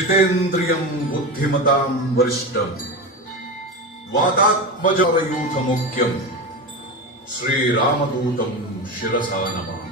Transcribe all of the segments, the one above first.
जितेन्द्रियं बुद्धिमतां वरिष्ठं वातात्मजवयूथमुख्यं श्रीरामदूतं शिरसा नमामि।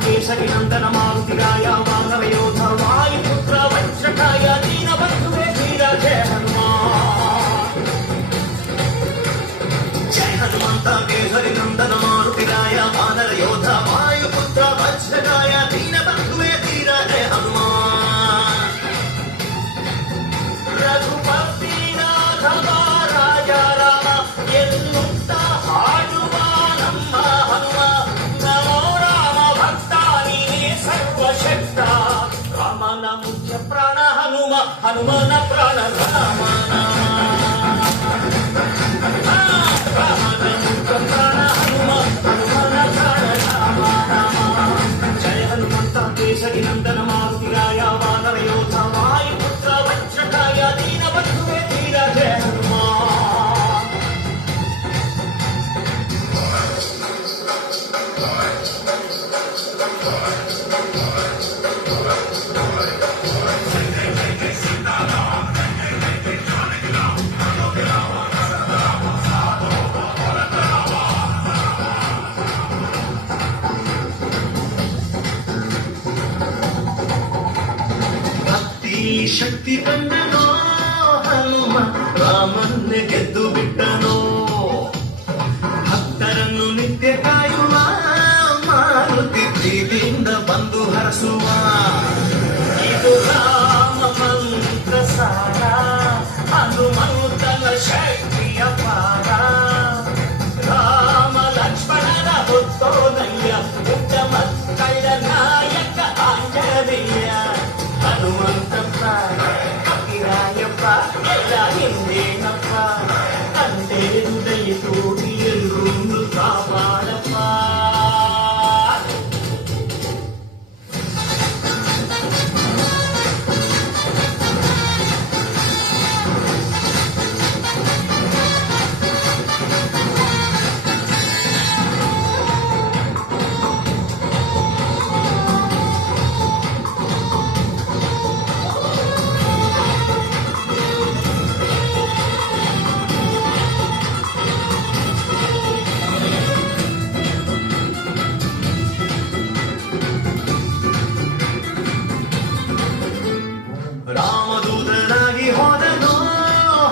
केसरी नंदन मारुतिराय वानर योध वायुपुत्र वज्रकाय दीनबन्धुवे वीर जय हनुमान। जय हनुमंत केसरी नंदन मारुतिराय वानर योध वायुपुत्र वज्रकाय दीनबन्धुवे वीर जय हनुमान। रघुपति राघव राजा राम ಎನ್ನುತ್ತ ಹಾಡುವ ನಮ್ಮ ಹನುಮ ಸರ್ವಶಕ್ತ ರಾಮನ ಮುಖ್ಯ ಪ್ರಾಣ ಹನುಮ ಹನುಮನ ಪ್ರಾಣ ರಾಮ ರಾಮನ ಮುಖ್ಯ ಪ್ರಾಣ ಹನುಮ ಹನುಮನ ಪ್ರಾಣ ರಾಮ ಜಯ ಹನುಮಂತ ಕೇಸರಿ ನಂದನ ಮಾರುತಿರಾಯ ವಾನರ ಯೋಧ ವಾಯುಪುತ್ರ ವಜ್ರಕಾಯ ದೀನಬಂಧುವೆ ಧೀರ ಜಯ ಹನುಮ। ಶಕ್ತಿ ಬಂದನೋ ಹನುಮ ರಾಮನ್ನೇ ಗೆದ್ದು ಬಿಟ್ಟನೋ ಭಕ್ತರನ್ನು ನಿತ್ಯ ಕಾಯುವ ಮಾರುತಿ ಪ್ರೀತಿಯಿಂದ ಬಂದು ಹರಸುವ ಇದು ರಾಮ ಮಂತ್ರ ಸಾರ ಹನುಮಂತನ ಶಕ್ತಿಯ ಪಾರ ರಾಮ ಲಕ್ಷ್ಮಣನ ಹೊತ್ತೋನಯ್ಯ ಪುಟ್ಟ ಮಕ್ಕಳ ನಾಯಕ ಆಂಜನೇಯ ಹನುಮಂತ ಅಭಿರಾಯಪ್ಪ ಎಲ್ಲ ಹಿಂದೇನಪ್ಪ ತಂದೆ ಹೃದಯ ತೋಡಿ ಎಲ್ಲರೂ ಕಾಪಾಡಪ್ಪ। ರಾಮದೂತನಾಗಿ ಹೋದನೋ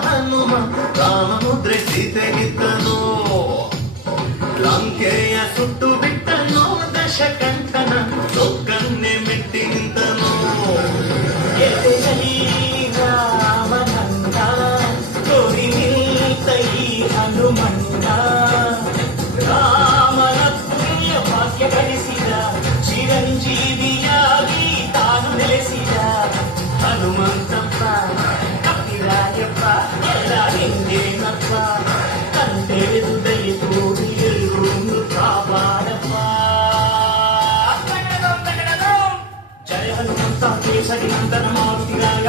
ಹನುಮ ರಾಮಮುದ್ರೆ ಸೀತೆಗಿದ್ದನೋ ಲಂಕೆಯ ಸುಟ್ಟು ಬಿಟ್ಟನೋ ದಶಕಂಠನ ಸೊಕ್ಕನ್ನೇ ಮೆಟ್ಟಿ ನಿಂತನೋ ಎದೆಯಲ್ಲಿ ರಾಮನಂದ ತೋರಿ ನಿಂತ ಈ ಹನುಮಂತ ರಾಮನ ಪುಣ್ಯ ಭಾಗ್ಯ ಗಳಿಸಿದ ಚಿರಂಜೀವಿಯಾಗಿ ತಾನು ನೆಲೆಸಿದ ಹನುಮಂತಪ್ಪ ಅಭಿರಾಯಪ್ಪ ಎಲ್ಲ ಹಿಂದೇನಪ್ಪ ತಂದೆ ಹೃದಯ ತೋಡಿ ಎಲ್ಲರೂ ಕಾಪಾಡಪ್ಪ। ಜಯ ಹನುಮಂತ ಕೇಸರಿ ನಂದನ ಮಾರುತಿರಾಯ